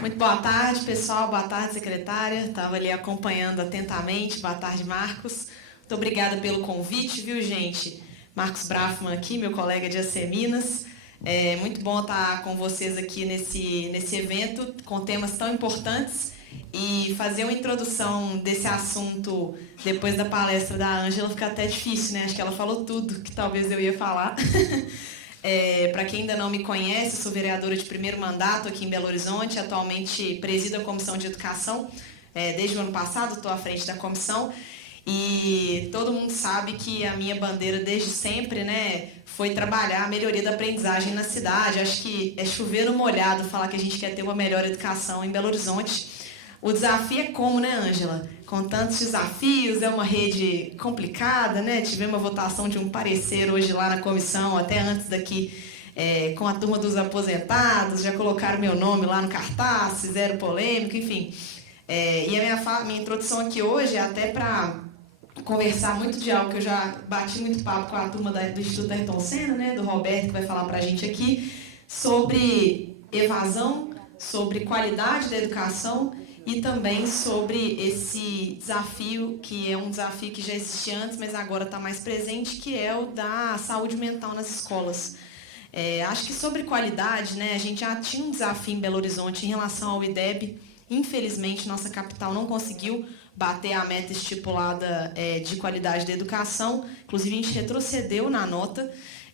Muito boa tarde, pessoal. Boa tarde, secretária. Estava ali acompanhando atentamente. Boa tarde, Marcos. Muito obrigada pelo convite, viu, gente? Marcos Brafman aqui, meu colega de AC Minas. É muito bom estar com vocês aqui nesse evento, com temas tão importantes. E fazer uma introdução desse assunto depois da palestra da Ângela fica até difícil, né? Acho que ela falou tudo que talvez eu ia falar. Para quem ainda não me conhece, sou vereadora de primeiro mandato aqui em Belo Horizonte, atualmente presido a Comissão de Educação. Desde o ano passado estou à frente da comissão e todo mundo sabe que a minha bandeira desde sempre, né, foi trabalhar a melhoria da aprendizagem na cidade. Acho que é chover no molhado falar que a gente quer ter uma melhor educação em Belo Horizonte. O desafio é como, né, Ângela? Com tantos desafios, é uma rede complicada, né? Tivemos uma votação de um parecer hoje lá na comissão, até antes daqui, com a turma dos aposentados, já colocaram meu nome lá no cartaz, fizeram polêmica, enfim. E a minha introdução aqui hoje é até para conversar muito de algo que eu já bati muito papo com a turma do Instituto Ayrton Senna, né, do Roberto, que vai falar para a gente aqui, sobre evasão, sobre qualidade da educação e também sobre esse desafio, que é um desafio que já existia antes, mas agora está mais presente, que é o da saúde mental nas escolas. Acho que sobre qualidade, né, a gente já tinha um desafio em Belo Horizonte em relação ao IDEB. Infelizmente, nossa capital não conseguiu bater a meta estipulada de qualidade da educação. Inclusive, a gente retrocedeu na nota.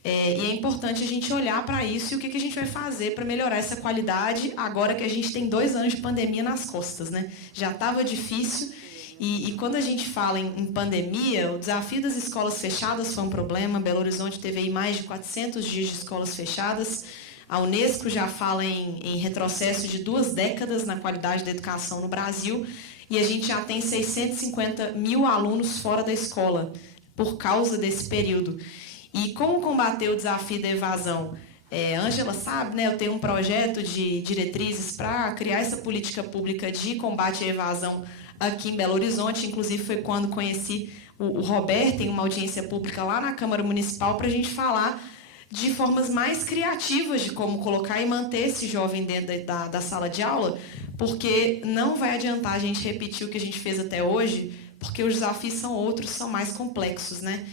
E é importante a gente olhar para isso e o que a gente vai fazer para melhorar essa qualidade agora que a gente tem 2 anos de pandemia nas costas, né? Já estava difícil e quando a gente fala em pandemia, o desafio das escolas fechadas foi um problema. Belo Horizonte teve aí mais de 400 dias de escolas fechadas. A Unesco já fala em retrocesso de 2 décadas na qualidade da educação no Brasil e a gente já tem 650 mil alunos fora da escola por causa desse período. E como combater o desafio da evasão? Ângela sabe, né, eu tenho um projeto de diretrizes para criar essa política pública de combate à evasão aqui em Belo Horizonte. Inclusive, foi quando conheci o Roberto, em uma audiência pública lá na Câmara Municipal, para a gente falar de formas mais criativas de como colocar e manter esse jovem dentro da sala de aula, porque não vai adiantar a gente repetir o que a gente fez até hoje, porque os desafios são outros, são mais complexos, né?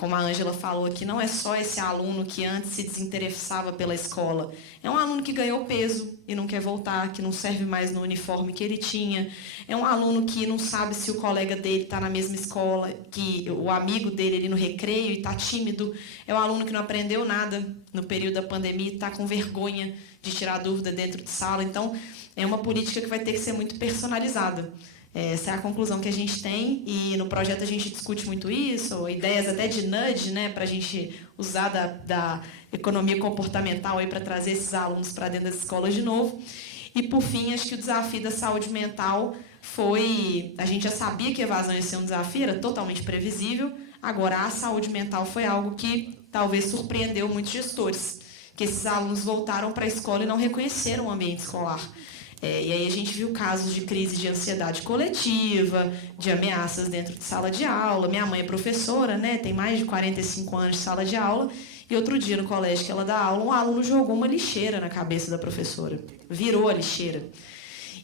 Como a Ângela falou aqui, não é só esse aluno que antes se desinteressava pela escola. É um aluno que ganhou peso e não quer voltar, que não serve mais no uniforme que ele tinha. É um aluno que não sabe se o colega dele está na mesma escola, que o amigo dele ali no recreio e está tímido. É um aluno que não aprendeu nada no período da pandemia e está com vergonha de tirar dúvida dentro de sala. Então, é uma política que vai ter que ser muito personalizada. Essa é a conclusão que a gente tem e no projeto a gente discute muito isso, ideias até de nudge, né, para a gente usar da economia comportamental para trazer esses alunos para dentro das escolas de novo. E, por fim, acho que o desafio da saúde mental foi... A gente já sabia que a evasão ia ser um desafio, era totalmente previsível. Agora, a saúde mental foi algo que talvez surpreendeu muitos gestores, que esses alunos voltaram para a escola e não reconheceram o ambiente escolar. E aí a gente viu casos de crise de ansiedade coletiva, de ameaças dentro de sala de aula. Minha mãe é professora, né, tem mais de 45 anos de sala de aula, e outro dia no colégio que ela dá aula, um aluno jogou uma lixeira na cabeça da professora, virou a lixeira.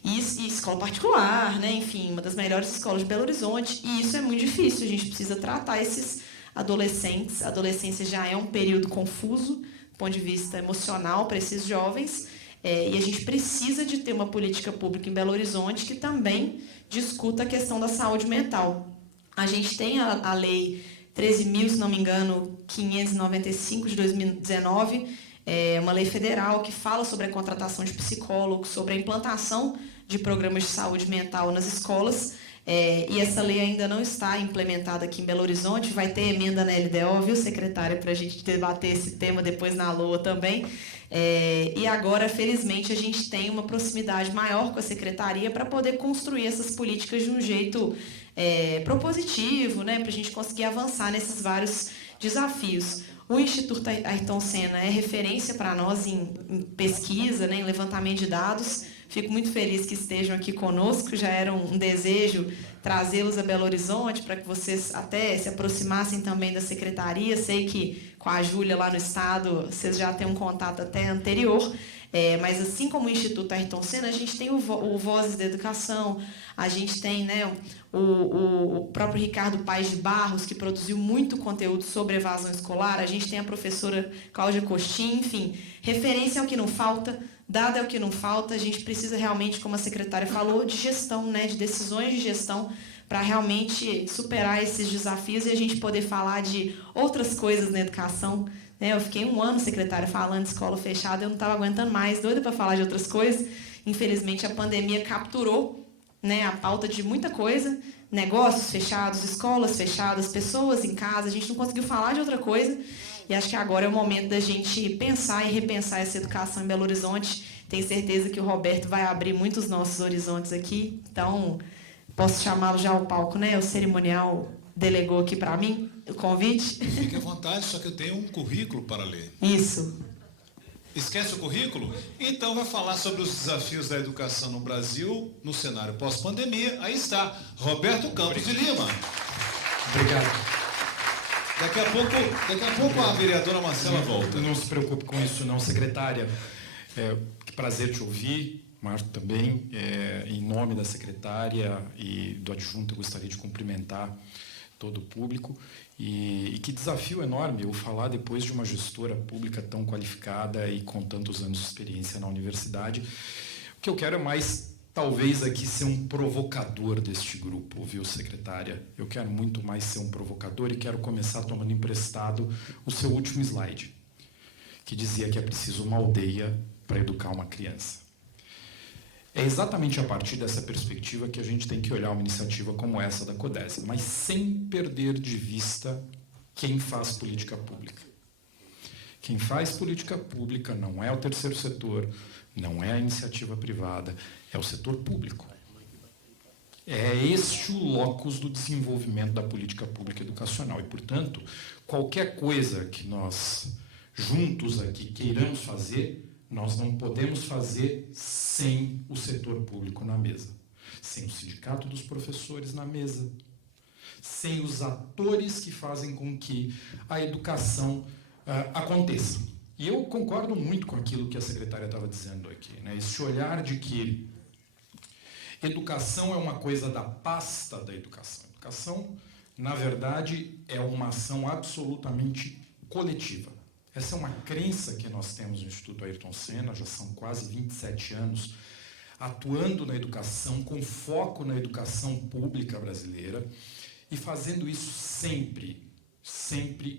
E escola particular, né, enfim, uma das melhores escolas de Belo Horizonte, e isso é muito difícil, a gente precisa tratar esses adolescentes. A adolescência já é um período confuso, do ponto de vista emocional para esses jovens. E a gente precisa de ter uma política pública em Belo Horizonte que também discuta a questão da saúde mental. A gente tem a Lei 13.000, se não me engano, 595 de 2019, uma lei federal que fala sobre a contratação de psicólogos, sobre a implantação de programas de saúde mental nas escolas. E essa lei ainda não está implementada aqui em Belo Horizonte, vai ter emenda na LDO, viu, secretária, para a gente debater esse tema depois na LOA também. E agora, felizmente, a gente tem uma proximidade maior com a secretaria para poder construir essas políticas de um jeito propositivo, né, para a gente conseguir avançar nesses vários desafios. O Instituto Ayrton Senna é referência para nós em pesquisa, né, em levantamento de dados. Fico muito feliz que estejam aqui conosco. Já era um desejo trazê-los a Belo Horizonte para que vocês até se aproximassem também da secretaria. Sei que com a Júlia lá no estado vocês já têm um contato até anterior. Mas assim como o Instituto Ayrton Senna, a gente tem o Vozes da Educação, a gente tem, né, o próprio Ricardo Paes de Barros, que produziu muito conteúdo sobre evasão escolar, a gente tem a professora Cláudia Costin, enfim, referência é o que não falta, dado é o que não falta, a gente precisa realmente, como a secretária falou, de gestão, né, de decisões de gestão, para realmente superar esses desafios e a gente poder falar de outras coisas na educação. Eu fiquei 1 ano, secretária, falando de escola fechada, eu não estava aguentando mais, doida para falar de outras coisas. Infelizmente, a pandemia capturou, né, a pauta de muita coisa, negócios fechados, escolas fechadas, pessoas em casa, a gente não conseguiu falar de outra coisa. E acho que agora é o momento da gente pensar e repensar essa educação em Belo Horizonte. Tenho certeza que o Roberto vai abrir muitos nossos horizontes aqui. Então, posso chamá-lo já ao palco, né? O cerimonial delegou aqui para mim o convite. Fique à vontade, só que eu tenho um currículo para ler. Isso. Esquece o currículo? Então vai falar sobre os desafios da educação no Brasil, no cenário pós-pandemia. Aí está, Roberto Campos de Lima. Obrigado. Daqui a pouco a vereadora Marcela volta. Não se preocupe com isso não, secretária. Que prazer te ouvir. Marco também, em nome da secretária e do adjunto, eu gostaria de cumprimentar todo o público. E que desafio enorme eu falar depois de uma gestora pública tão qualificada e com tantos anos de experiência na universidade. O que eu quero é mais, talvez, aqui ser um provocador deste grupo, viu, secretária? Eu quero muito mais ser um provocador e quero começar tomando emprestado o seu último slide, que dizia que é preciso uma aldeia para educar uma criança. É exatamente a partir dessa perspectiva que a gente tem que olhar uma iniciativa como essa da CODESE, mas sem perder de vista quem faz política pública. Quem faz política pública não é o terceiro setor, não é a iniciativa privada, é o setor público. É este o locus do desenvolvimento da política pública educacional. E, portanto, qualquer coisa que nós juntos aqui queiramos fazer, nós não podemos fazer sem o setor público na mesa, sem o sindicato dos professores na mesa, sem os atores que fazem com que a educação aconteça. E eu concordo muito com aquilo que a secretária estava dizendo aqui, né? Esse olhar de que educação é uma coisa da pasta da educação. Educação, na verdade, é uma ação absolutamente coletiva. Essa é uma crença que nós temos no Instituto Ayrton Senna, já são quase 27 anos, atuando na educação, com foco na educação pública brasileira e fazendo isso sempre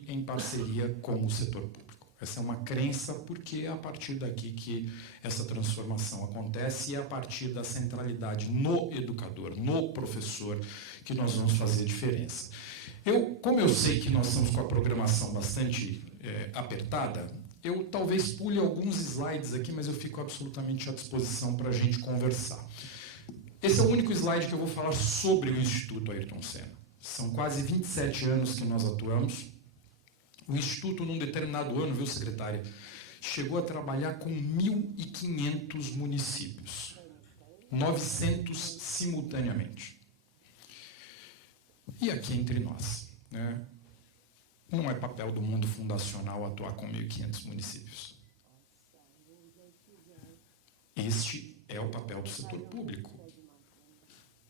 em parceria com o setor público. Essa é uma crença porque é a partir daqui que essa transformação acontece e é a partir da centralidade no educador, no professor, que nós vamos fazer a diferença. Como eu sei que nós estamos com a programação bastante apertada, eu talvez pule alguns slides aqui, mas eu fico absolutamente à disposição para a gente conversar. Esse é o único slide que eu vou falar sobre o Instituto Ayrton Senna. São quase 27 anos que nós atuamos. O Instituto, num determinado ano, viu, secretária, chegou a trabalhar com 1.500 municípios, 900 simultaneamente. E aqui entre nós, né? Não é papel do mundo fundacional atuar com 1.500 municípios. Este é o papel do setor público.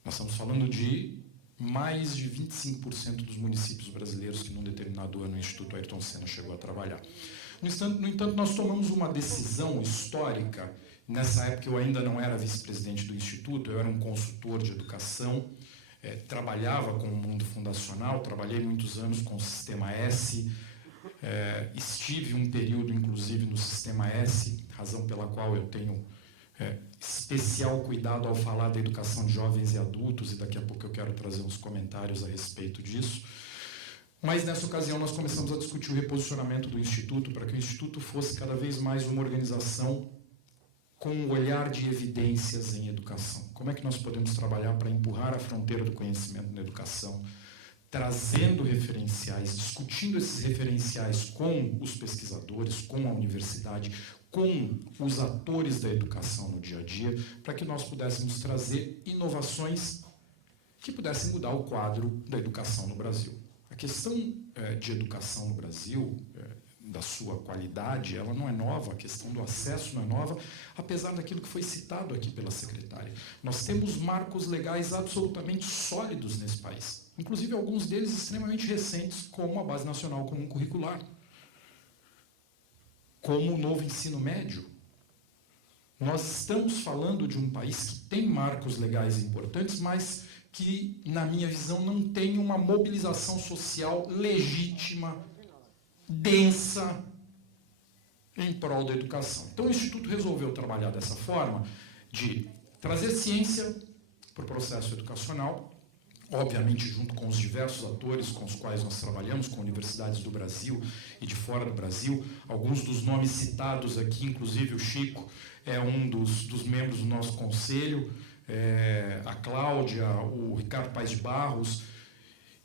Nós estamos falando de mais de 25% dos municípios brasileiros que, num determinado ano, o Instituto Ayrton Senna chegou a trabalhar. No entanto, nós tomamos uma decisão histórica. Nessa época, eu ainda não era vice-presidente do Instituto, eu era um consultor de educação, trabalhava com o mundo fundacional, trabalhei muitos anos com o Sistema S, estive um período, inclusive, no Sistema S, razão pela qual eu tenho especial cuidado ao falar da educação de jovens e adultos, e daqui a pouco eu quero trazer uns comentários a respeito disso. Mas, nessa ocasião, nós começamos a discutir o reposicionamento do Instituto para que o Instituto fosse cada vez mais uma organização com um olhar de evidências em educação. Como é que nós podemos trabalhar para empurrar a fronteira do conhecimento na educação, trazendo referenciais, discutindo esses referenciais com os pesquisadores, com a universidade, com os atores da educação no dia a dia, para que nós pudéssemos trazer inovações que pudessem mudar o quadro da educação no Brasil. A questão de educação no Brasil, da sua qualidade, ela não é nova, a questão do acesso não é nova, apesar daquilo que foi citado aqui pela secretária. Nós temos marcos legais absolutamente sólidos nesse país, inclusive alguns deles extremamente recentes, como a Base Nacional Comum Curricular, como o novo ensino médio. Nós estamos falando de um país que tem marcos legais importantes, mas que, na minha visão, não tem uma mobilização social legítima, densa, em prol da educação. Então, o Instituto resolveu trabalhar dessa forma, de trazer ciência para o processo educacional, obviamente junto com os diversos atores com os quais nós trabalhamos, com universidades do Brasil e de fora do Brasil. Alguns dos nomes citados aqui, inclusive o Chico, é um dos membros do nosso conselho, a Cláudia, o Ricardo Paes de Barros,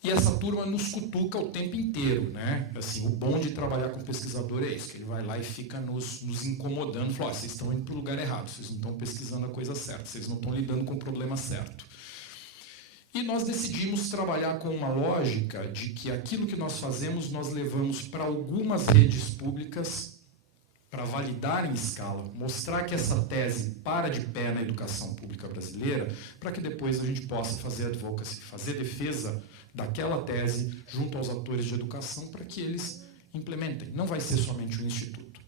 e essa turma nos cutuca o tempo inteiro, né? Assim, o bom de trabalhar com pesquisador é isso, que ele vai lá e fica nos incomodando, fala, vocês estão indo para o lugar errado, vocês não estão pesquisando a coisa certa, vocês não estão lidando com o problema certo. E nós decidimos trabalhar com uma lógica de que aquilo que nós fazemos, nós levamos para algumas redes públicas para validar em escala, mostrar que essa tese para de pé na educação pública brasileira, para que depois a gente possa fazer advocacy, fazer defesa daquela tese junto aos atores de educação para que eles implementem. Não vai ser somente o Instituto.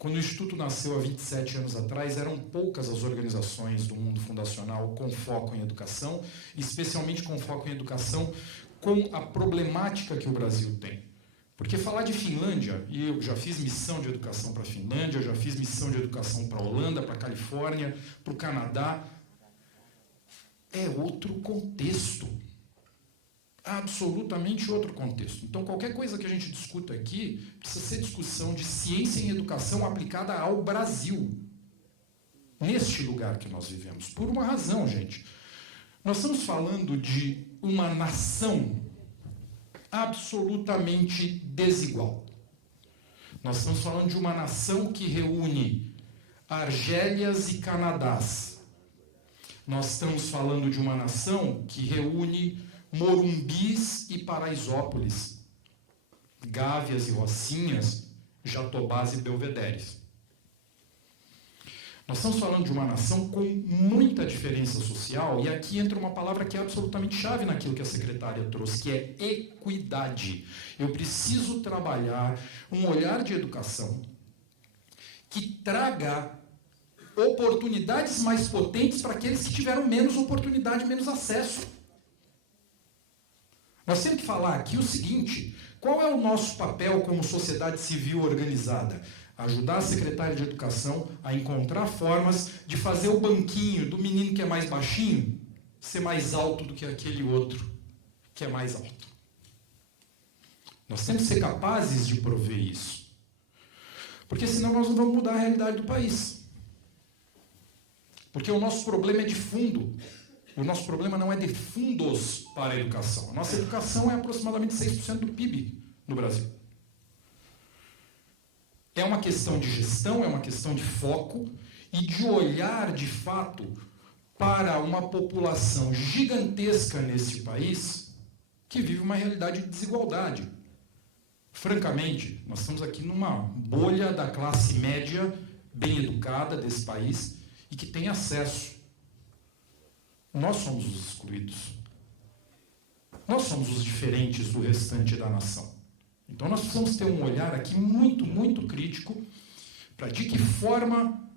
Quando o Instituto nasceu há 27 anos atrás, eram poucas as organizações do mundo fundacional com foco em educação, especialmente com foco em educação com a problemática que o Brasil tem. Porque falar de Finlândia, e eu já fiz missão de educação para a Finlândia, já fiz missão de educação para a Holanda, para a Califórnia, para o Canadá, é outro contexto. Absolutamente outro contexto. Então, qualquer coisa que a gente discuta aqui precisa ser discussão de ciência em educação aplicada ao Brasil. Neste lugar que nós vivemos. Por uma razão, gente. Nós estamos falando de uma nação absolutamente desigual. Nós estamos falando de uma nação que reúne Argélias e Canadás. Nós estamos falando de uma nação que reúne Morumbis e Paraisópolis, Gávias e Rocinhas, Jatobás e Belvederes. Nós estamos falando de uma nação com muita diferença social, e aqui entra uma palavra que é absolutamente chave naquilo que a secretária trouxe, que é equidade. Eu preciso trabalhar um olhar de educação que traga oportunidades mais potentes para aqueles que tiveram menos oportunidade, menos acesso. Nós temos que falar aqui o seguinte: qual é o nosso papel como sociedade civil organizada? Ajudar a secretária de Educação a encontrar formas de fazer o banquinho do menino que é mais baixinho ser mais alto do que aquele outro que é mais alto. Nós temos que ser capazes de prover isso. Porque senão nós não vamos mudar a realidade do país. Porque o nosso problema é de fundo. O nosso problema não é de fundos para a educação. A nossa educação é aproximadamente 6% do PIB no Brasil. É uma questão de gestão, é uma questão de foco e de olhar, de fato, para uma população gigantesca nesse país que vive uma realidade de desigualdade. Francamente, nós estamos aqui numa bolha da classe média bem educada desse país e que tem acesso. Nós somos os excluídos. Nós somos os diferentes do restante da nação. Então nós precisamos ter um olhar aqui muito, muito crítico para de que forma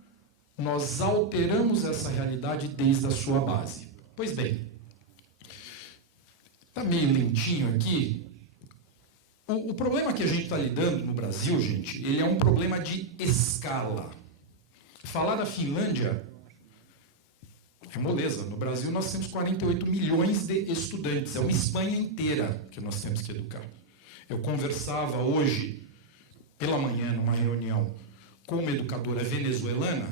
nós alteramos essa realidade desde a sua base. Pois bem, está meio lentinho aqui. O problema que a gente está lidando no Brasil, gente, ele é um problema de escala. Falar da Finlândia é moleza. No Brasil nós temos 48 milhões de estudantes. É uma Espanha inteira que nós temos que educar. Eu conversava hoje, pela manhã, numa reunião com uma educadora venezuelana.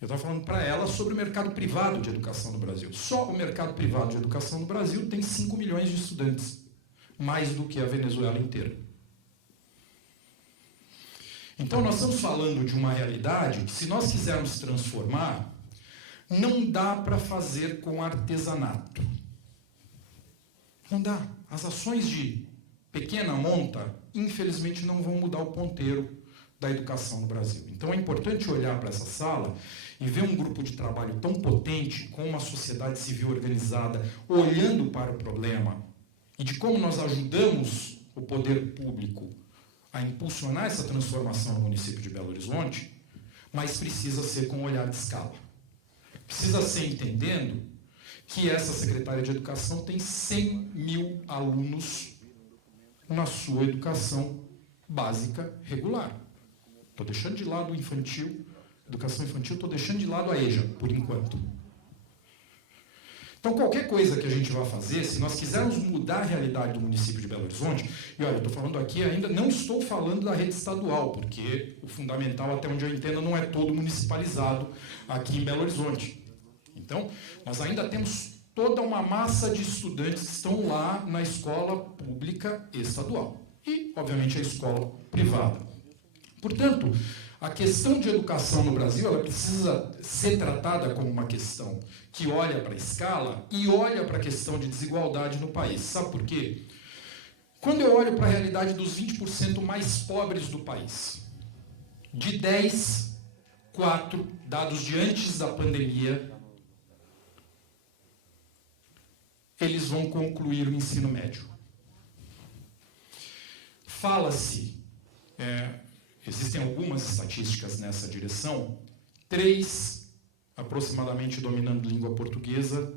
Eu estava falando para ela sobre o mercado privado de educação no Brasil. Só o mercado privado de educação no Brasil tem 5 milhões de estudantes. Mais do que a Venezuela inteira. Então nós estamos falando de uma realidade que, se nós quisermos transformar, não dá para fazer com artesanato. Não dá. As ações de pequena monta, infelizmente não vão mudar o ponteiro da educação no Brasil. Então é importante olhar para essa sala e ver um grupo de trabalho tão potente, com uma sociedade civil organizada, olhando para o problema e de como nós ajudamos o poder público a impulsionar essa transformação no município de Belo Horizonte, mas precisa ser com um olhar de escala. Precisa ser entendendo que essa secretária de Educação tem 100 mil alunos na sua educação básica regular. Estou deixando de lado o infantil, educação infantil, estou deixando de lado a EJA, por enquanto. Então, qualquer coisa que a gente vá fazer, se nós quisermos mudar a realidade do município de Belo Horizonte, e olha, eu estou falando aqui ainda, não estou falando da rede estadual, porque o fundamental, até onde eu entendo, não é todo municipalizado aqui em Belo Horizonte. Então, nós ainda temos toda uma massa de estudantes que estão lá na escola pública estadual. E, obviamente, a escola privada. Portanto, a questão de educação no Brasil, ela precisa ser tratada como uma questão que olha para a escala e olha para a questão de desigualdade no país. Sabe por quê? Quando eu olho para a realidade dos 20% mais pobres do país, de 10, 4, dados de antes da pandemia, eles vão concluir o ensino médio. Fala-se, existem algumas estatísticas nessa direção, 3 aproximadamente dominando língua portuguesa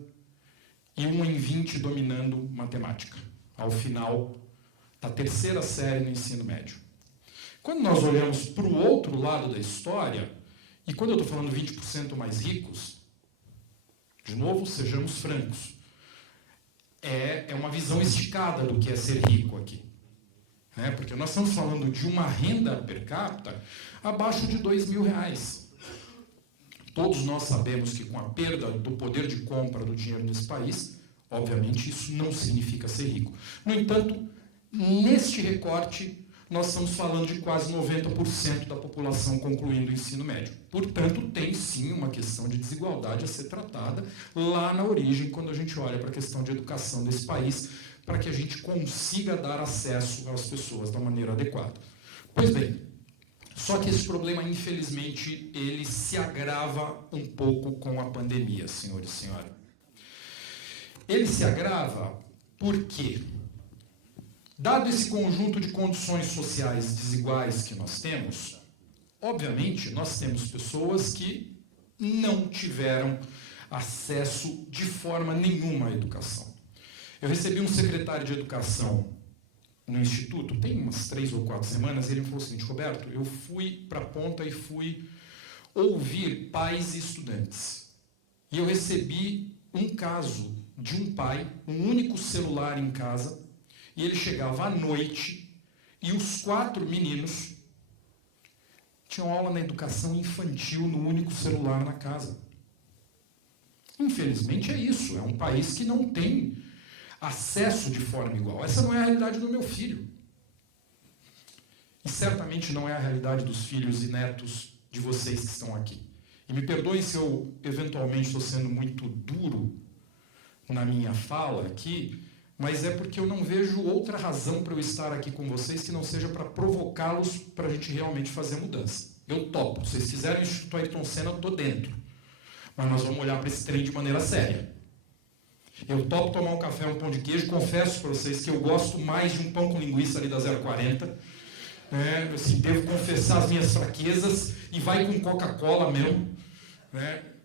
e 1 em 20 dominando matemática, ao final da 3ª série no ensino médio. Quando nós olhamos para o outro lado da história, e quando eu estou falando 20% mais ricos, de novo, sejamos francos, é uma visão esticada do que é ser rico aqui. Porque nós estamos falando de uma renda per capita abaixo de R$2.000. Todos nós sabemos que com a perda do poder de compra do dinheiro nesse país, obviamente isso não significa ser rico. No entanto, neste recorte, nós estamos falando de quase 90% da população concluindo o ensino médio. Portanto, tem sim uma questão de desigualdade a ser tratada lá na origem, quando a gente olha para a questão de educação desse país, para que a gente consiga dar acesso às pessoas da maneira adequada. Pois bem, só que esse problema, infelizmente, ele se agrava um pouco com a pandemia, senhores e senhoras. Ele se agrava porque, dado esse conjunto de condições sociais desiguais que nós temos, obviamente, nós temos pessoas que não tiveram acesso de forma nenhuma à educação. Eu recebi um secretário de Educação no Instituto, tem umas 3 ou 4 semanas, e ele me falou o seguinte: Roberto, eu fui para a ponta e fui ouvir pais e estudantes. E eu recebi um caso de um pai, um único celular em casa, e ele chegava à noite e os 4 meninos tinham aula na educação infantil no único celular na casa. Infelizmente é isso, é um país que não tem acesso de forma igual. Essa não é a realidade do meu filho. E certamente não é a realidade dos filhos e netos de vocês que estão aqui. E me perdoem se eu, eventualmente, estou sendo muito duro na minha fala aqui, mas é porque eu não vejo outra razão para eu estar aqui com vocês que não seja para provocá-los para a gente realmente fazer mudança. Eu topo. Se vocês quiserem o Instituto Ayrton Senna, eu estou dentro. Mas nós vamos olhar para esse trem de maneira séria. Eu topo tomar um café, um pão de queijo. Confesso para vocês que eu gosto mais de um pão com linguiça ali da 040. Assim, devo confessar as minhas fraquezas e vai com Coca-Cola mesmo.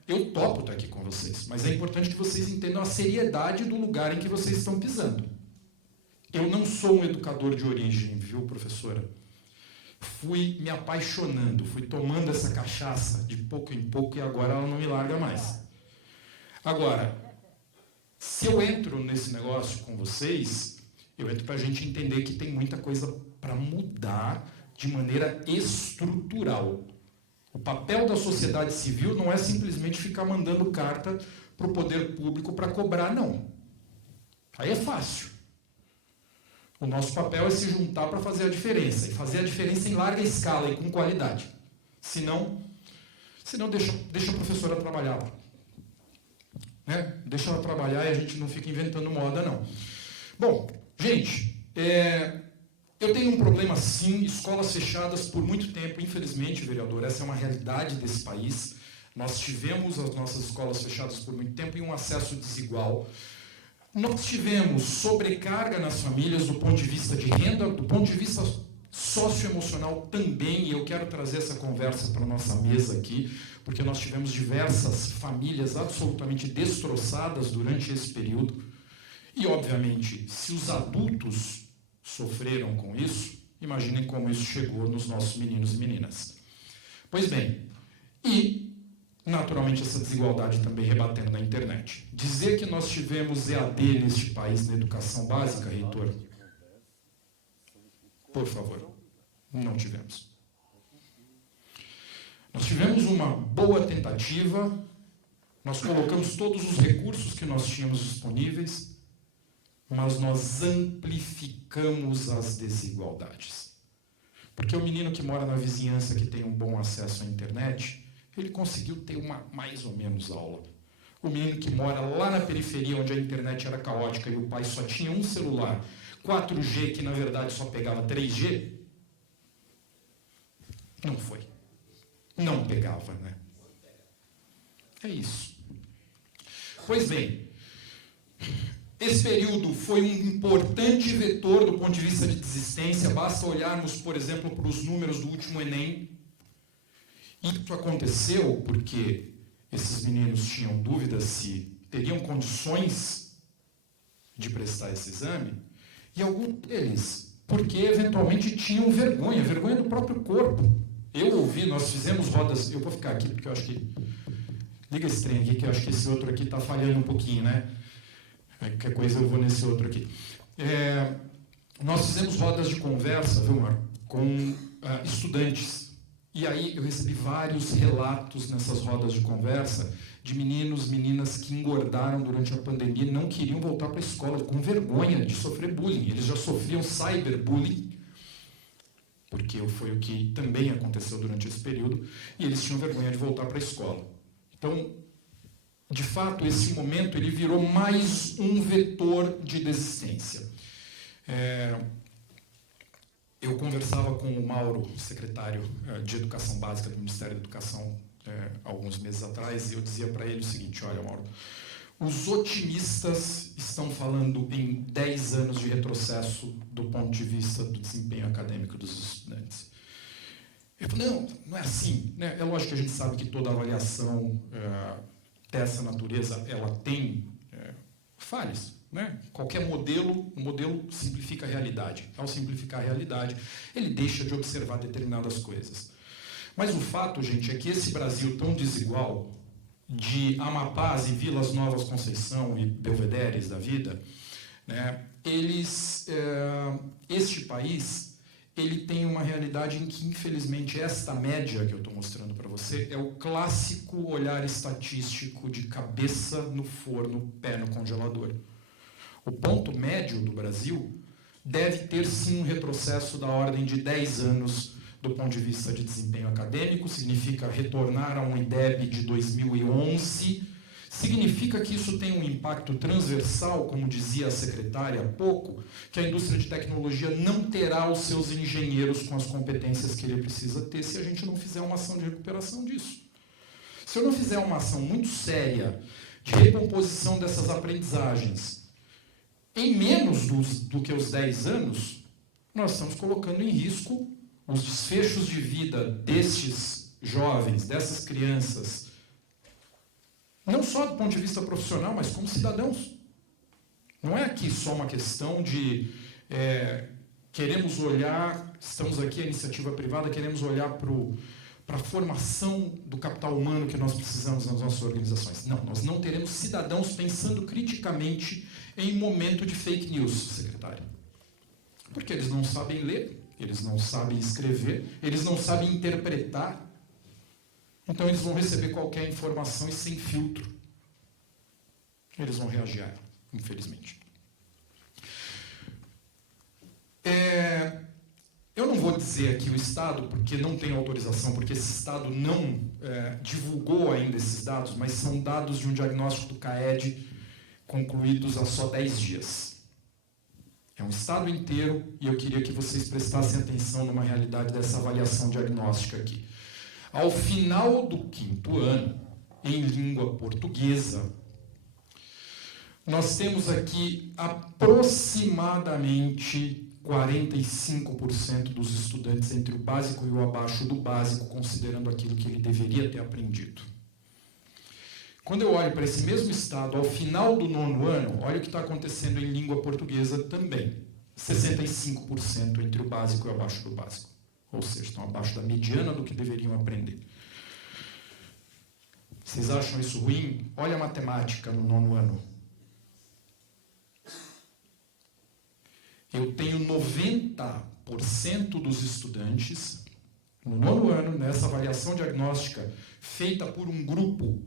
Eu topo estar aqui com vocês, mas é importante que vocês entendam a seriedade do lugar em que vocês estão pisando. Eu não sou um educador de origem, viu, professora? Fui me apaixonando, fui tomando essa cachaça de pouco em pouco e agora ela não me larga mais. Agora, se eu entro nesse negócio com vocês, eu entro para a gente entender que tem muita coisa para mudar de maneira estrutural. O papel da sociedade civil não é simplesmente ficar mandando carta para o poder público para cobrar, não. Aí é fácil. O nosso papel é se juntar para fazer a diferença, e fazer a diferença em larga escala e com qualidade. Senão deixa a professora trabalhar lá. Deixa ela trabalhar e a gente não fica inventando moda, não. Bom, gente, Eu tenho um problema, sim, escolas fechadas por muito tempo, infelizmente, vereador, essa é uma realidade desse país. Nós tivemos as nossas escolas fechadas por muito tempo e um acesso desigual. Nós tivemos sobrecarga nas famílias do ponto de vista de renda, do ponto de vista socioemocional também, e eu quero trazer essa conversa para a nossa mesa aqui, porque nós tivemos diversas famílias absolutamente destroçadas durante esse período. E, obviamente, se os adultos sofreram com isso, imaginem como isso chegou nos nossos meninos e meninas. Pois bem, e, naturalmente, essa desigualdade também rebatendo na internet. Dizer que nós tivemos EAD neste país na educação básica, reitor, por favor, não tivemos. Nós tivemos uma boa tentativa, nós colocamos todos os recursos que nós tínhamos disponíveis, mas nós amplificamos as desigualdades. Porque o menino que mora na vizinhança, que tem um bom acesso à internet, ele conseguiu ter uma mais ou menos aula. O menino que mora lá na periferia, onde a internet era caótica e o pai só tinha um celular, 4G, que na verdade só pegava 3G, não foi. Não pegava, né? É isso. Pois bem, esse período foi um importante vetor do ponto de vista de desistência. Basta olharmos, por exemplo, para os números do último Enem. Isso aconteceu porque esses meninos tinham dúvidas se teriam condições de prestar esse exame, e alguns deles, porque eventualmente tinham vergonha do próprio corpo. Eu ouvi, nós fizemos rodas, eu vou ficar aqui porque eu acho que, liga esse trem aqui, que eu acho que esse outro aqui está falhando um pouquinho, né? Qualquer coisa eu vou nesse outro aqui. Nós fizemos rodas de conversa, viu, Marco, com estudantes. E aí eu recebi vários relatos nessas rodas de conversa de meninos, meninas que engordaram durante a pandemia e não queriam voltar para a escola, com vergonha de sofrer bullying. Eles já sofriam cyberbullying, porque foi o que também aconteceu durante esse período, e eles tinham vergonha de voltar para a escola. Então, de fato, esse momento ele virou mais um vetor de desistência. Eu conversava com o Mauro, secretário de Educação Básica do Ministério da Educação, alguns meses atrás, e eu dizia para ele o seguinte: olha, Mauro, os otimistas estão falando em 10 anos de retrocesso do ponto de vista do desempenho acadêmico dos estudantes. Eu falei, não é assim, né? É lógico que a gente sabe que toda avaliação dessa natureza, ela tem falhas, né? Qualquer modelo, o modelo simplifica a realidade. Ao simplificar a realidade, ele deixa de observar determinadas coisas. Mas o fato, gente, é que esse Brasil tão desigual, de Amapás e Vilas Novas Conceição e Belvederes da vida, né, este país, ele tem uma realidade em que, infelizmente, esta média que eu estou mostrando para você é o clássico olhar estatístico de cabeça no forno, pé no congelador. O ponto médio do Brasil deve ter, sim, um retrocesso da ordem de 10 anos do ponto de vista de desempenho acadêmico, significa retornar a um IDEB de 2011, significa que isso tem um impacto transversal, como dizia a secretária há pouco, que a indústria de tecnologia não terá os seus engenheiros com as competências que ele precisa ter se a gente não fizer uma ação de recuperação disso. Se eu não fizer uma ação muito séria de recomposição dessas aprendizagens em menos do que os 10 anos, nós estamos colocando em risco os desfechos de vida destes jovens, dessas crianças, não só do ponto de vista profissional, mas como cidadãos. Não é aqui só uma questão de queremos olhar, estamos aqui, a iniciativa privada, queremos olhar para a formação do capital humano que nós precisamos nas nossas organizações. Não, nós não teremos cidadãos pensando criticamente em momento de fake news, secretário. Porque eles não sabem ler, eles não sabem escrever, eles não sabem interpretar. Então eles vão receber qualquer informação e sem filtro. Eles vão reagir a ela, infelizmente. Eu não vou dizer aqui o Estado, porque não tem autorização, porque esse Estado não divulgou ainda esses dados, mas são dados de um diagnóstico do CAED concluídos há só 10 dias. É um estado inteiro e eu queria que vocês prestassem atenção numa realidade dessa avaliação diagnóstica aqui. Ao final do 5º ano, em língua portuguesa, nós temos aqui aproximadamente 45% dos estudantes entre o básico e o abaixo do básico, considerando aquilo que ele deveria ter aprendido. Quando eu olho para esse mesmo estado, ao final do 9º ano, olha o que está acontecendo em língua portuguesa também. 65% entre o básico e o abaixo do básico. Ou seja, estão abaixo da mediana do que deveriam aprender. Vocês acham isso ruim? Olha a matemática no 9º ano. Eu tenho 90% dos estudantes, no 9º ano, nessa avaliação diagnóstica, feita por um grupo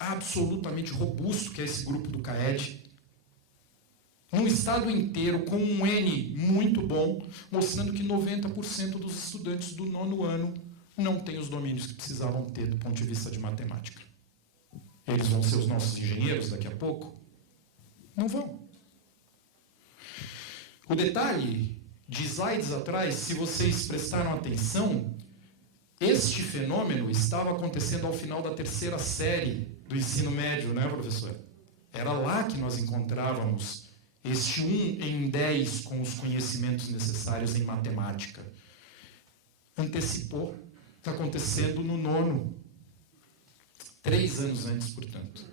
absolutamente robusto, que é esse grupo do CAED, num estado inteiro, com um N muito bom, mostrando que 90% dos estudantes do 9º ano não têm os domínios que precisavam ter do ponto de vista de matemática. Eles vão ser os nossos engenheiros daqui a pouco? Não vão. O detalhe, de slides atrás, se vocês prestaram atenção, este fenômeno estava acontecendo ao final da 3ª série do ensino médio, né, professor? Era lá que nós encontrávamos este 1 em 10 com os conhecimentos necessários em matemática. Antecipou, está acontecendo no 9º. 3 anos antes, portanto.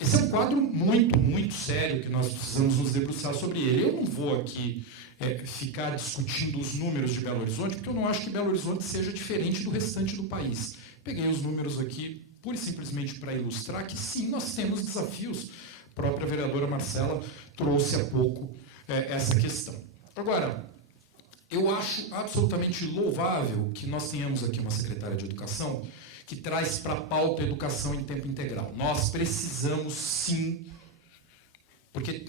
Esse é um quadro muito, muito sério que nós precisamos nos debruçar sobre ele. Eu não vou aqui ficar discutindo os números de Belo Horizonte, porque eu não acho que Belo Horizonte seja diferente do restante do país. Peguei os números aqui pura e simplesmente para ilustrar que sim, nós temos desafios. A própria vereadora Marcela trouxe há pouco essa questão. Agora, eu acho absolutamente louvável que nós tenhamos aqui uma secretária de Educação que traz para a pauta a educação em tempo integral. Nós precisamos, sim, porque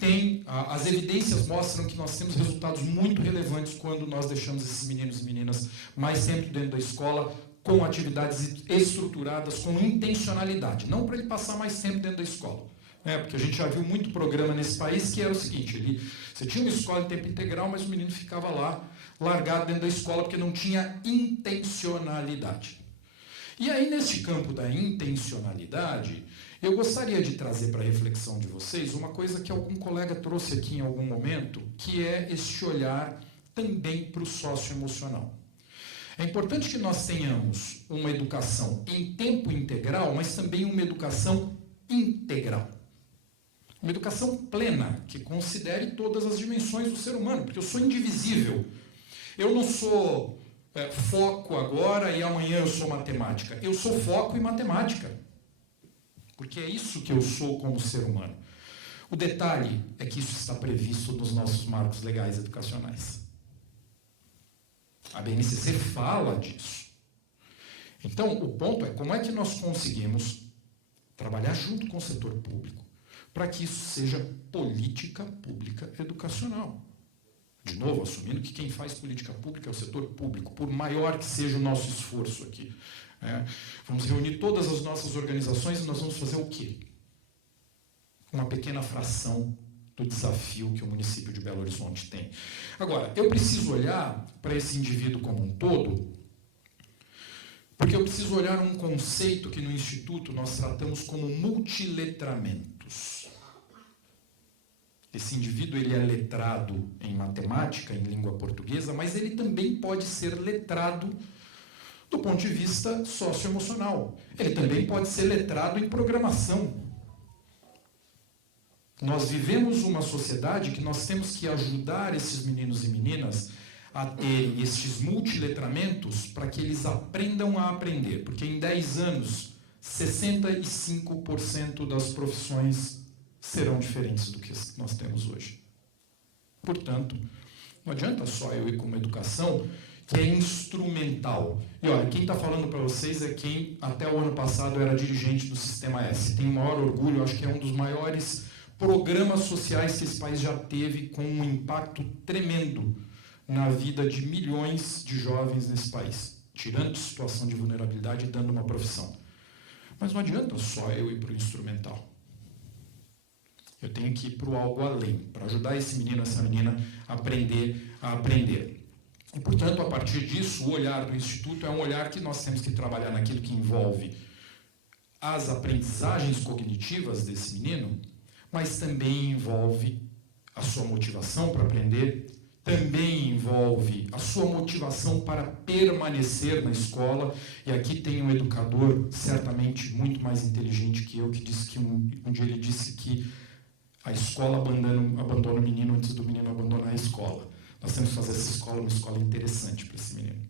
as evidências mostram que nós temos resultados muito relevantes quando nós deixamos esses meninos e meninas mais tempo dentro da escola, com atividades estruturadas, com intencionalidade, não para ele passar mais tempo dentro da escola. Porque a gente já viu muito programa nesse país que era o seguinte, você tinha uma escola em tempo integral, mas o menino ficava lá, largado dentro da escola, porque não tinha intencionalidade. E aí, neste campo da intencionalidade, eu gostaria de trazer para a reflexão de vocês uma coisa que algum colega trouxe aqui em algum momento, que é este olhar também para o socioemocional. É importante que nós tenhamos uma educação em tempo integral, mas também uma educação integral. Uma educação plena, que considere todas as dimensões do ser humano, porque eu sou indivisível. Eu não sou foco agora e amanhã eu sou matemática. Eu sou foco e matemática. Porque é isso que eu sou como ser humano. O detalhe é que isso está previsto nos nossos marcos legais educacionais. A BNCC fala disso. Então, o ponto é como é que nós conseguimos trabalhar junto com o setor público para que isso seja política pública educacional. De novo, assumindo que quem faz política pública é o setor público, por maior que seja o nosso esforço aqui. Vamos reunir todas as nossas organizações e nós vamos fazer o quê? Uma pequena fração do desafio que o município de Belo Horizonte tem. Agora, eu preciso olhar para esse indivíduo como um todo, porque eu preciso olhar um conceito que no Instituto nós tratamos como multiletramentos. Esse indivíduo ele é letrado em matemática, em língua portuguesa, mas ele também pode ser letrado do ponto de vista socioemocional. Ele também pode ser letrado em programação. Nós vivemos uma sociedade que nós temos que ajudar esses meninos e meninas a terem estes multiletramentos para que eles aprendam a aprender. Porque em 10 anos, 65% das profissões serão diferentes do que nós temos hoje. Portanto, não adianta só eu ir com uma educação que é instrumental. E olha, quem está falando para vocês é quem até o ano passado era dirigente do Sistema S. Tenho o maior orgulho, acho que é um dos maiores programas sociais que esse país já teve, com um impacto tremendo na vida de milhões de jovens nesse país, tirando situação de vulnerabilidade e dando uma profissão. Mas não adianta só eu ir para o instrumental. Eu tenho que ir para o algo além, para ajudar esse menino, essa menina a aprender. E, portanto, a partir disso, o olhar do Instituto é um olhar que nós temos que trabalhar naquilo que envolve as aprendizagens cognitivas desse menino, mas também envolve a sua motivação para aprender, também envolve a sua motivação para permanecer na escola. E aqui tem um educador certamente muito mais inteligente que eu, que disse que um dia ele disse que a escola abandona o menino antes do menino abandonar a escola. Nós temos que fazer essa escola uma escola interessante para esse menino.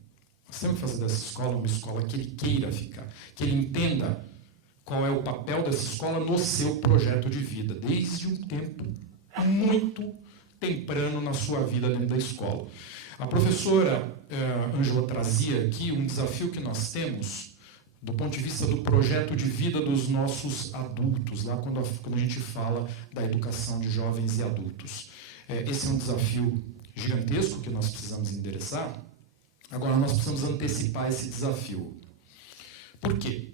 Nós temos que fazer dessa escola uma escola que ele queira ficar, que ele entenda qual é o papel dessa escola no seu projeto de vida, desde um tempo muito temprano na sua vida dentro da escola. A professora Ângela trazia aqui um desafio que nós temos do ponto de vista do projeto de vida dos nossos adultos, lá quando a gente fala da educação de jovens e adultos. Esse é um desafio gigantesco que nós precisamos endereçar. Agora, nós precisamos antecipar esse desafio. Por quê?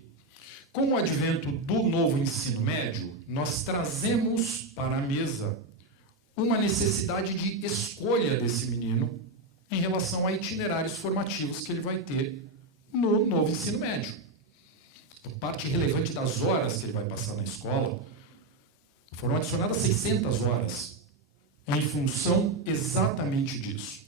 Com o advento do novo ensino médio, nós trazemos para a mesa uma necessidade de escolha desse menino em relação a itinerários formativos que ele vai ter no novo ensino médio. Então, parte relevante das horas que ele vai passar na escola foram adicionadas 600 horas em função exatamente disso.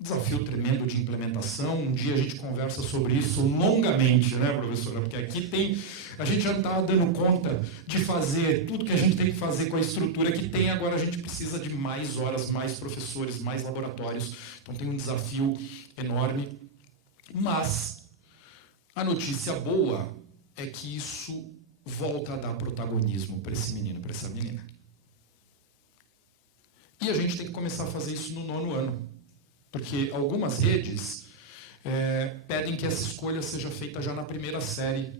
Desafio tremendo de implementação. Um dia a gente conversa sobre isso longamente, né, professora? Porque aqui a gente já está dando conta de fazer tudo que a gente tem que fazer com a estrutura que tem, agora a gente precisa de mais horas, mais professores, mais laboratórios. Então tem um desafio enorme. Mas a notícia boa é que isso volta a dar protagonismo para esse menino, para essa menina. E a gente tem que começar a fazer isso no 9º ano. Porque algumas redes pedem que essa escolha seja feita já na primeira série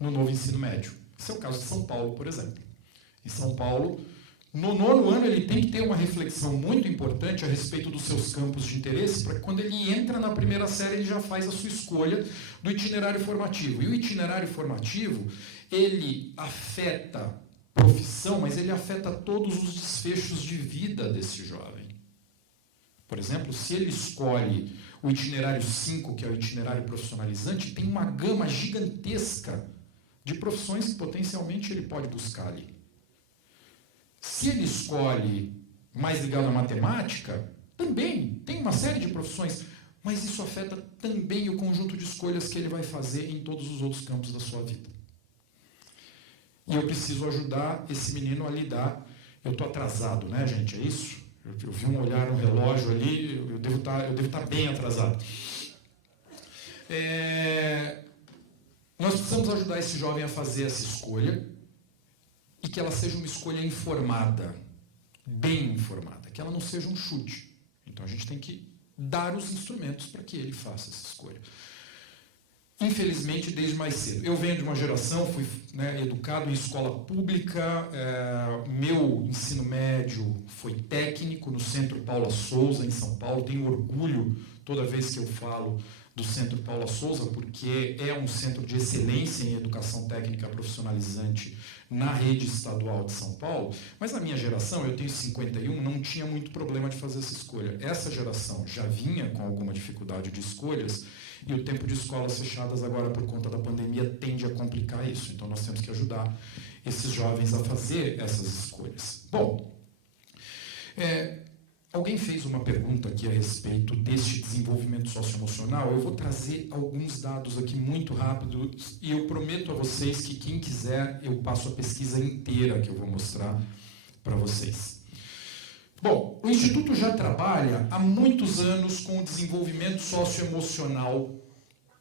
no novo ensino médio. Esse é o caso de São Paulo, por exemplo. Em São Paulo, no 9º ano, ele tem que ter uma reflexão muito importante a respeito dos seus campos de interesse, para que quando ele entra na primeira série, ele já faz a sua escolha do itinerário formativo. E o itinerário formativo, ele afeta profissão, mas ele afeta todos os desfechos de vida desse jovem. Por exemplo, se ele escolhe o itinerário 5, que é o itinerário profissionalizante, tem uma gama gigantesca de profissões que potencialmente ele pode buscar ali. Se ele escolhe mais ligado à matemática, também tem uma série de profissões, mas isso afeta também o conjunto de escolhas que ele vai fazer em todos os outros campos da sua vida. E eu preciso ajudar esse menino a lidar. Eu estou atrasado, né, gente? É isso? Eu vi um olhar no relógio ali, eu devo estar bem atrasado. Nós precisamos ajudar esse jovem a fazer essa escolha e que ela seja uma escolha informada, bem informada, que ela não seja um chute. Então a gente tem que dar os instrumentos para que ele faça essa escolha. Infelizmente, desde mais cedo. Eu venho de uma geração, fui educado em escola pública, meu ensino médio foi técnico no Centro Paula Souza, em São Paulo. Tenho orgulho toda vez que eu falo do Centro Paula Souza, porque é um centro de excelência em educação técnica profissionalizante na rede estadual de São Paulo. Mas na minha geração, eu tenho 51, não tinha muito problema de fazer essa escolha. Essa geração já vinha com alguma dificuldade de escolhas, e o tempo de escolas fechadas agora por conta da pandemia tende a complicar isso. Então nós temos que ajudar esses jovens a fazer essas escolhas. Bom, alguém fez uma pergunta aqui a respeito deste desenvolvimento socioemocional. Eu vou trazer alguns dados aqui muito rápido e eu prometo a vocês que quem quiser eu passo a pesquisa inteira que eu vou mostrar para vocês. Bom, o Instituto já trabalha há muitos anos com o desenvolvimento socioemocional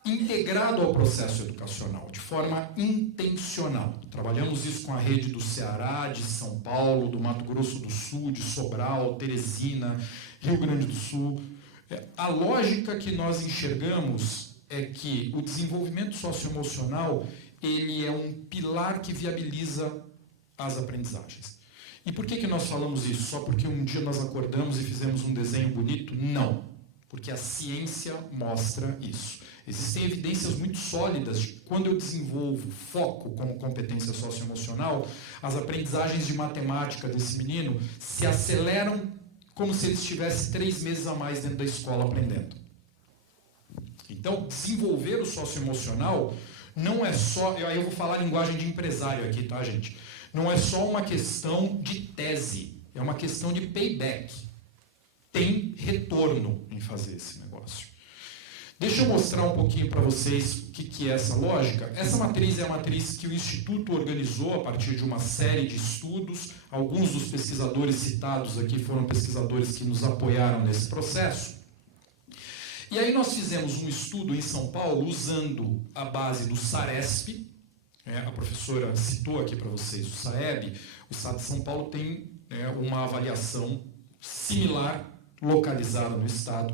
integrado ao processo educacional, de forma intencional. Trabalhamos isso com a rede do Ceará, de São Paulo, do Mato Grosso do Sul, de Sobral, Teresina, Rio Grande do Sul. A lógica que nós enxergamos é que o desenvolvimento socioemocional ele é um pilar que viabiliza as aprendizagens. E por que nós falamos isso? Só porque um dia nós acordamos e fizemos um desenho bonito? Não. Porque a ciência mostra isso. Existem evidências muito sólidas de que quando eu desenvolvo foco como competência socioemocional, as aprendizagens de matemática desse menino se aceleram como se ele estivesse 3 meses a mais dentro da escola aprendendo. Então, desenvolver o socioemocional não é só... Aí eu vou falar a linguagem de empresário aqui, tá, gente? Não é só uma questão de tese, é uma questão de payback. Tem retorno em fazer esse negócio. Deixa eu mostrar um pouquinho para vocês o que é essa lógica. Essa matriz é a matriz que o Instituto organizou a partir de uma série de estudos. Alguns dos pesquisadores citados aqui foram pesquisadores que nos apoiaram nesse processo. E aí nós fizemos um estudo em São Paulo usando a base do SARESP. A professora citou aqui para vocês o SAEB. O Estado de São Paulo tem uma avaliação similar, localizada no Estado.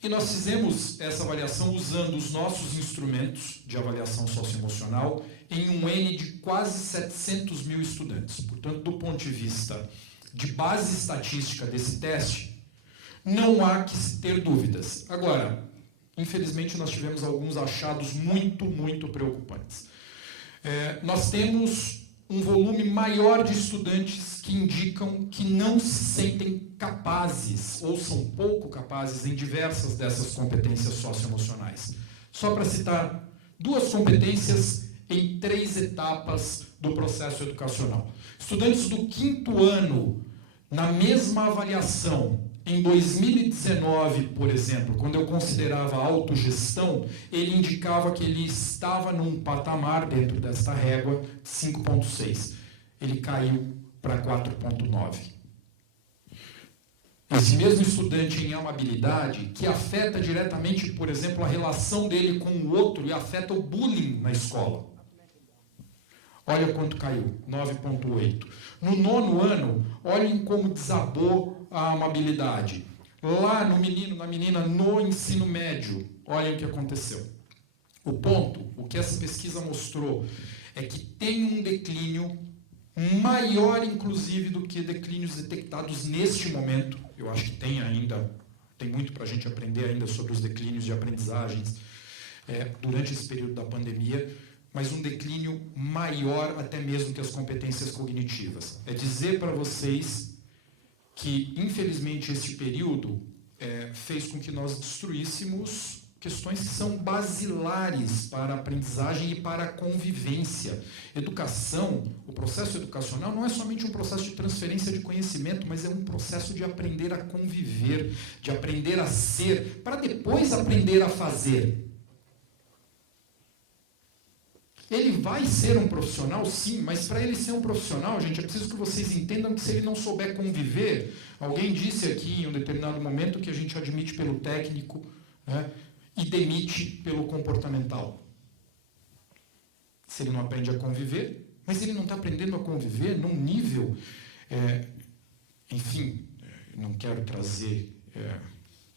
E nós fizemos essa avaliação usando os nossos instrumentos de avaliação socioemocional em um N de quase 700 mil estudantes. Portanto, do ponto de vista de base estatística desse teste, não há que se ter dúvidas. Agora, infelizmente, nós tivemos alguns achados muito preocupantes. Nós temos um volume maior de estudantes que indicam que não se sentem capazes ou são pouco capazes em diversas dessas competências socioemocionais. Só para citar 2 competências em 3 etapas do processo educacional. Estudantes do 5º ano, na mesma avaliação, em 2019, por exemplo, quando eu considerava a autogestão, ele indicava que ele estava num patamar dentro desta régua 5,6. Ele caiu para 4,9. Esse mesmo estudante em amabilidade, que afeta diretamente, por exemplo, a relação dele com o outro e afeta o bullying na escola. Olha quanto caiu, 9,8. No 9º ano, olhem como desabou a amabilidade. Lá no menino, na menina, no ensino médio, olhem o que aconteceu. O ponto, o que essa pesquisa mostrou, é que tem um declínio maior, inclusive, do que declínios detectados neste momento. Eu acho que tem muito para a gente aprender ainda sobre os declínios de aprendizagens durante esse período da pandemia, mas um declínio maior até mesmo que as competências cognitivas. É dizer para vocês que, infelizmente, esse período fez com que nós destruíssemos questões que são basilares para a aprendizagem e para a convivência. Educação, o processo educacional não é somente um processo de transferência de conhecimento, mas é um processo de aprender a conviver, de aprender a ser, para depois aprender a fazer. Ele vai ser um profissional, sim, mas para ele ser um profissional, gente, é preciso que vocês entendam que se ele não souber conviver, alguém disse aqui em um determinado momento que a gente admite pelo técnico, né, e demite pelo comportamental. Se ele não aprende a conviver, mas ele não está aprendendo a conviver num nível, enfim, não quero trazer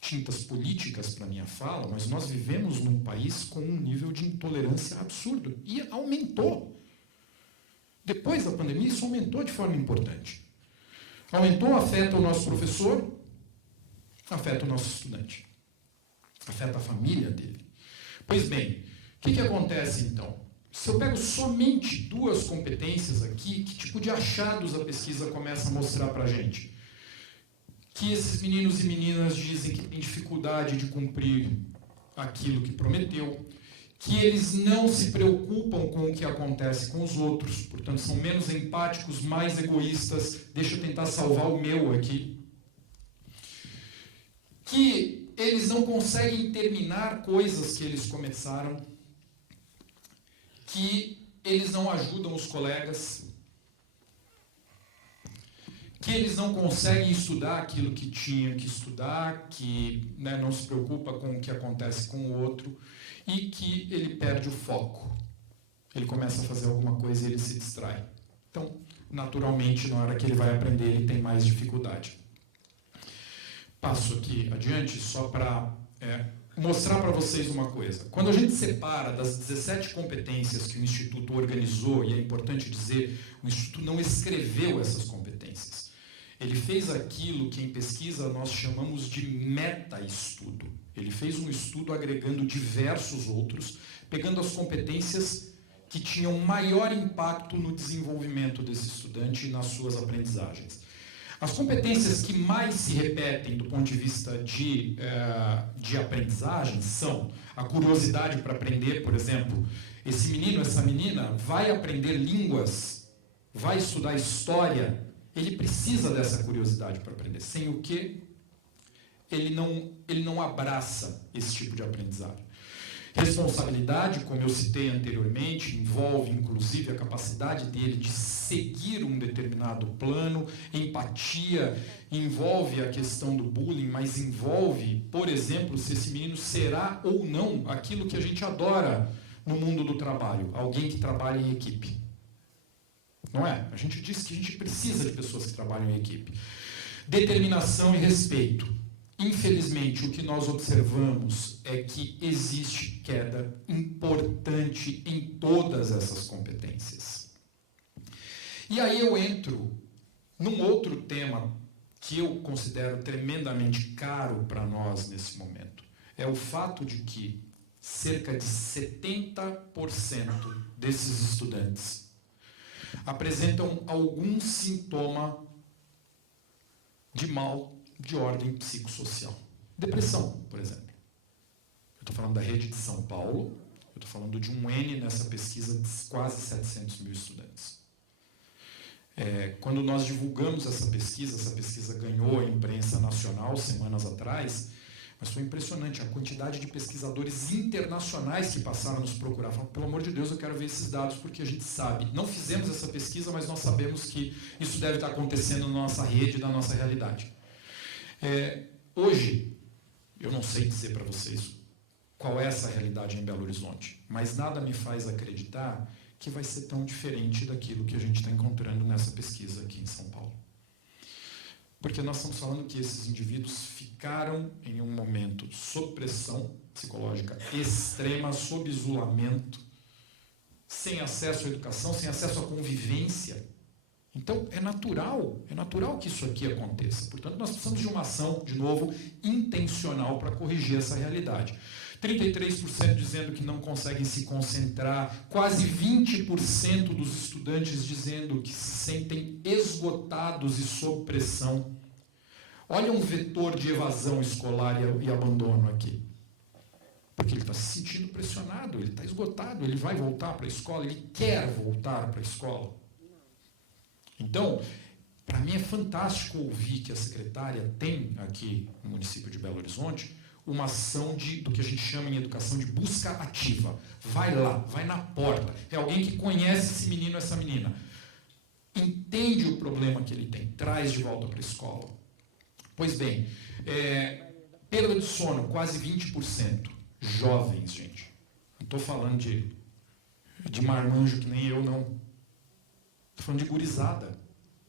tintas políticas para a minha fala, mas nós vivemos num país com um nível de intolerância absurdo. E aumentou. Depois da pandemia, isso aumentou de forma importante. Aumentou, afeta o nosso professor, afeta o nosso estudante. Afeta a família dele. Pois bem, o que acontece então? Se eu pego somente 2 competências aqui, que tipo de achados a pesquisa começa a mostrar para a gente? Que esses meninos e meninas dizem que têm dificuldade de cumprir aquilo que prometeu, que eles não se preocupam com o que acontece com os outros, portanto são menos empáticos, mais egoístas, deixa eu tentar salvar o meu aqui, que eles não conseguem terminar coisas que eles começaram, que eles não ajudam os colegas, que eles não conseguem estudar aquilo que tinham que estudar, que não se preocupa com o que acontece com o outro e que ele perde o foco. Ele começa a fazer alguma coisa e ele se distrai. Então, naturalmente, na hora que ele vai aprender, ele tem mais dificuldade. Passo aqui adiante só para mostrar para vocês uma coisa. Quando a gente separa das 17 competências que o Instituto organizou, e é importante dizer, o Instituto não escreveu essas competências. Ele fez aquilo que em pesquisa nós chamamos de meta-estudo. Ele fez um estudo agregando diversos outros, pegando as competências que tinham maior impacto no desenvolvimento desse estudante e nas suas aprendizagens. As competências que mais se repetem do ponto de vista de aprendizagem são a curiosidade para aprender, por exemplo. Esse menino, essa menina vai aprender línguas, vai estudar história, ele precisa dessa curiosidade para aprender. Sem o que ele não abraça esse tipo de aprendizagem. Responsabilidade, como eu citei anteriormente, envolve inclusive a capacidade dele de seguir um determinado plano. Empatia envolve a questão do bullying, mas envolve, por exemplo, se esse menino será ou não aquilo que a gente adora no mundo do trabalho, alguém que trabalha em equipe. Não é? A gente diz que a gente precisa de pessoas que trabalham em equipe. Determinação e respeito. Infelizmente, o que nós observamos é que existe queda importante em todas essas competências. E aí eu entro num outro tema que eu considero tremendamente caro para nós nesse momento. É o fato de que cerca de 70% desses estudantes apresentam algum sintoma de mal de ordem psicossocial. Depressão, por exemplo. Eu estou falando da rede de São Paulo, eu estou falando de um N nessa pesquisa de quase 700 mil estudantes. Quando nós divulgamos essa pesquisa ganhou a imprensa nacional semanas atrás, mas foi impressionante a quantidade de pesquisadores internacionais que passaram a nos procurar. Falaram, pelo amor de Deus, eu quero ver esses dados, porque a gente sabe. Não fizemos essa pesquisa, mas nós sabemos que isso deve estar acontecendo na nossa rede, na nossa realidade. Hoje, eu não sei dizer para vocês qual é essa realidade em Belo Horizonte, mas nada me faz acreditar que vai ser tão diferente daquilo que a gente está encontrando nessa pesquisa aqui em São Paulo. Porque nós estamos falando que esses indivíduos ficaram em um momento sob pressão psicológica extrema, sob isolamento, sem acesso à educação, sem acesso à convivência. Então, é natural que isso aqui aconteça. Portanto, nós precisamos de uma ação, de novo, intencional para corrigir essa realidade. 33% dizendo que não conseguem se concentrar, quase 20% dos estudantes dizendo que se sentem esgotados e sob pressão. Olha um vetor de evasão escolar e abandono aqui. Porque ele está se sentindo pressionado, ele está esgotado, ele vai voltar para a escola, ele quer voltar para a escola. Então, para mim é fantástico ouvir que a secretária tem aqui no município de Belo Horizonte uma ação do que a gente chama em educação de busca ativa. Vai lá, vai na porta. É alguém que conhece esse menino, essa menina. Entende o problema que ele tem, traz de volta para a escola. Pois bem, perda de sono, quase 20%. Jovens, gente. Não estou falando de marmanjo que nem eu, não. Estou falando de gurizada.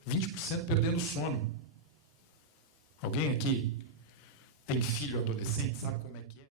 20% perdendo sono. Alguém aqui tem filho adolescente, sabe como é